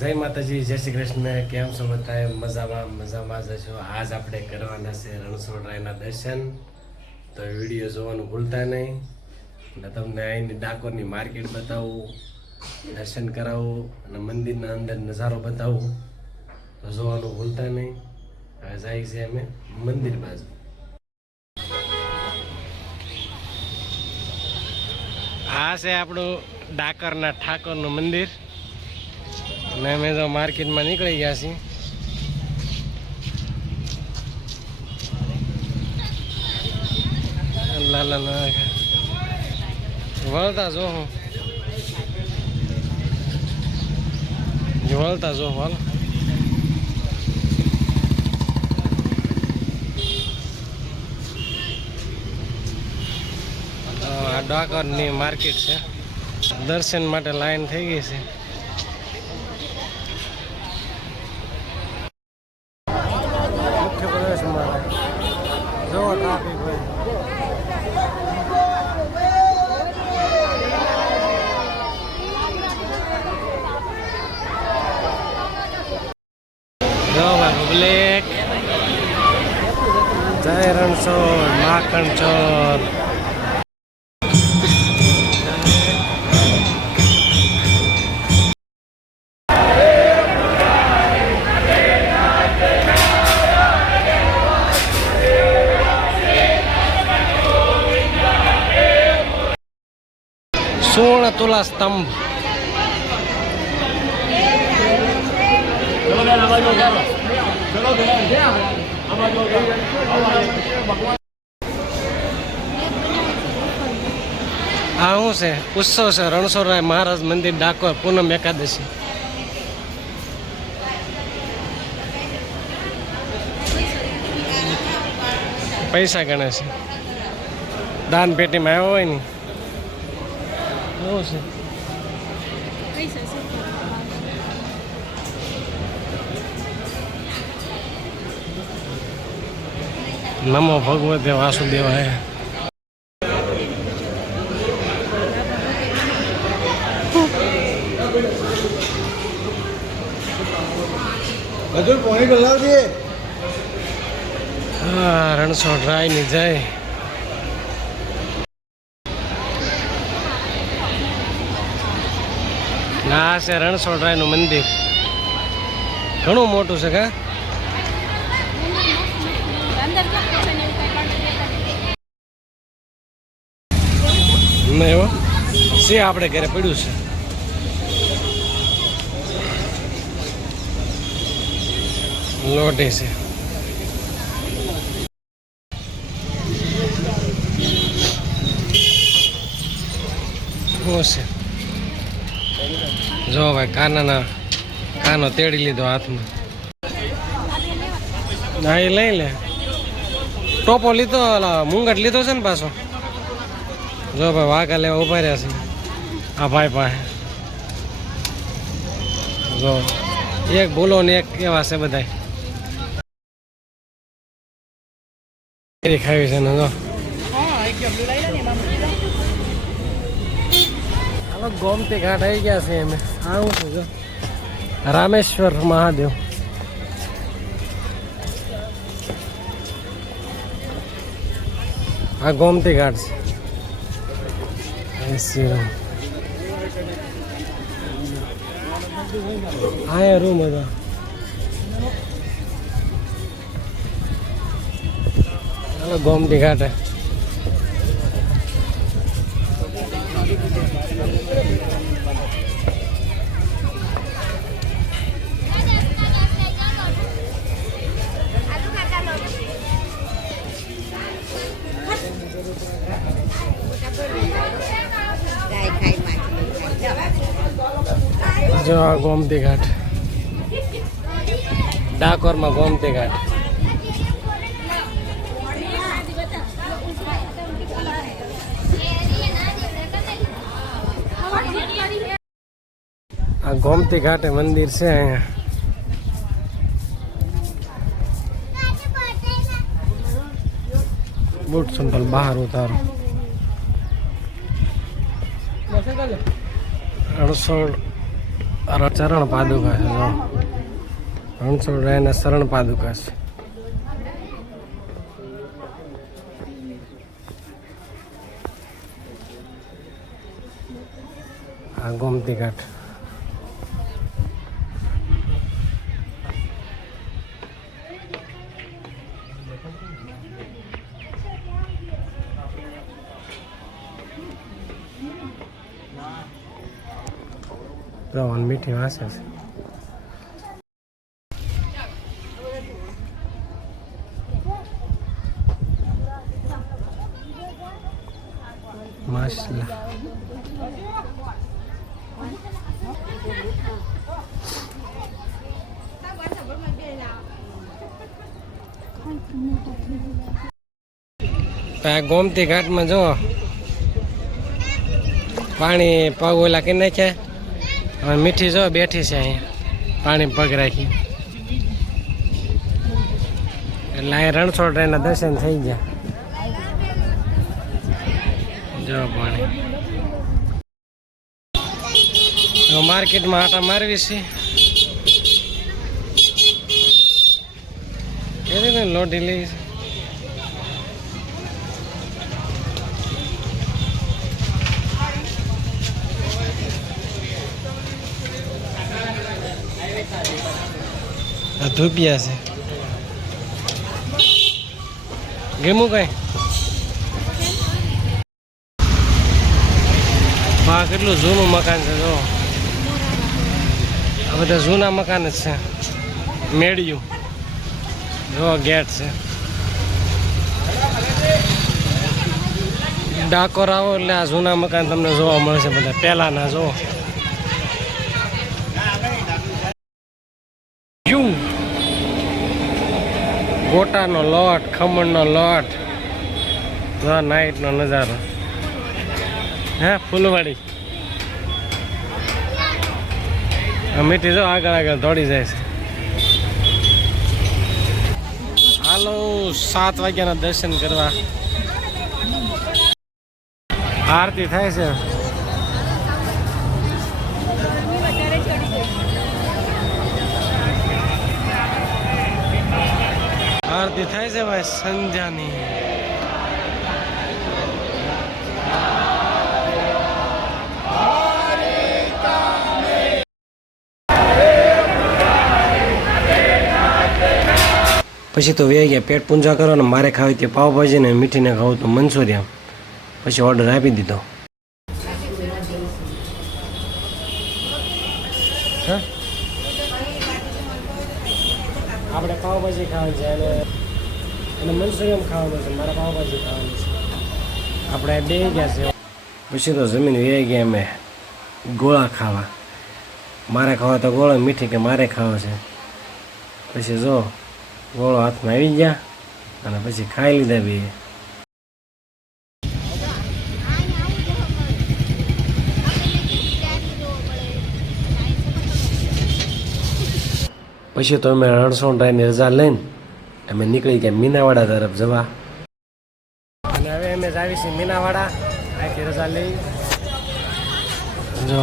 જય માતાજી, જય શ્રી કૃષ્ણ. કેમ છો બધા? મજામાં જશો. આજ આપણે કરવાના છે રણછોડરાયના દર્શન. તો વિડીયો જોવાનું ભૂલતા નહીં. અને તમને અહીંની ડાકોરની માર્કેટ બતાવું, દર્શન કરાવું અને મંદિરના અંદર નજારો બતાવું. તો જોવાનું ભૂલતા નહીં. હવે જાય છે અમે મંદિર બાજુ. આ છે આપણું ડાકરના ઠાકોરનું મંદિર. અને અમે તો માર્કેટમાં નીકળી ગયા છીએ. લાલા વળતા જો હું વળતા જો હાલ. આ ડાકોરની માર્કેટ છે. દર્શન માટે લાઈન થઈ ગઈ છે. મુખ્ય પ્રદેશમાં જો ટ્રાફિક હોય. જો પબ્લિક જય રણછોડ માખણ ચોર. સોળ તુલા સ્તંભ. આ શું છે? ઉત્સવ છે રણછોડરાય મહારાજ મંદિર ડાકોર પૂનમ એકાદશી. પૈસા ગણે છે. દાન પેટીમાં આવ્યો હોય ને એવું છે. નમો ભગવતે વાસુદેવાય. હા, રણછોડરાયની જય. આ છે રણછોડરાયનું મંદિર. ઘણું મોટું છે કા. નહીં હો, છે આપણે ઘરે પડ્યું છે. લોટી છે. શું છે? જો ભાઈ કાનો તેડી લીધો હાથમાં. હા, એ લઈ લે. ટોપો લીધો, મુંગટ લીધો છે ને પાછો. જો ભાઈ વાઘા લેવા ઉભા રહ્યા છે આ ભાઈ પાસે. જો એક બોલો ને એક એવા છે બધા. ખાવી છે ને જો ગોમતી ઘાટ આવી ગયા છે અમે. આવું છે જો રામેશ્વર મહાદેવ. આ ગોમતી ઘાટ છે. હા, રૂમ હતો. ચાલો ગોમતી ઘાટે. જો આ ગોમતી ઘાટ, ડાકોરમાં ગોમતી ઘાટ. આ ગોમતી ઘાટે મંદિર છે અહીંયા. બૂટ સંપલ બહાર ઉતારો. રણછોડ ચરણ પાદુકા છે જો રણછોડરાયના શરણ પાદુકા છે. આ ગોમતી ઘાટ. પ્રવાન મીઠી વાસે છે. માછલા ગોમતી ઘાટમાં જો પાણી પગ ઓલા કરી નાખ્યા. હવે મીઠી જો બેઠી છે અહીંયા પાણી પગ રાખી એટલે અહીંયા રણછોડરાયના દર્શન થઈ ગયા. જો પાણી માર્કેટમાં આટા મારવી છે લોઢી લઈ ધૂપિયા છે. ગેમું કઈ હા કેટલું જૂનું મકાન છે જો આ બધા જૂના મકાન જ છે. મેળ્યું જો ગેટ છે. ડાકોર આવો એટલે આ જૂના મકાન તમને જોવા મળશે બધા પહેલાના જો. ગોટાનો લોટ ખમણનો લોટ જો નાઈટનો નજારો હે ફૂલવાડી. મીઠી જો આગળ આગળ દોડી જાય છે. હાલો 7 વાગ્યાના દર્શન કરવા. આરતી થાય છે. આરતી થાય છે ભાઈ સંધ્યાની. પછી તો વે ગયા પેટ પૂંજા કરો ને મારે ખાવી તે પાવભાજી ને મીઠીને ખાવું તો મંચુરિયન. પછી ઓર્ડર આપી દીધો. આપણે પાવભાજી ખાવાની છે અને મંચુરિયન ખાવાનું છે. મારે પાવભાજી ખાવાની છે. આપણે બે ગયા છે. પછી તો જમીન વે ગયા અમે ગોળા ખાવા. મારે ખાવા તો ગોળો મીઠી કે મારે ખાવા છે. પછી જો ગોળો હાથમાં આવી ગયા અને પછી ખાઈ લીધા બે. પછી તો અમે રણછોડરાયની રજા લઈને અમે નીકળી ગયા મીનાવાડા તરફ જવા. અને હવે અમે જાવી છીએ મીનાવાડા. અહીંથી રજા લઈ જો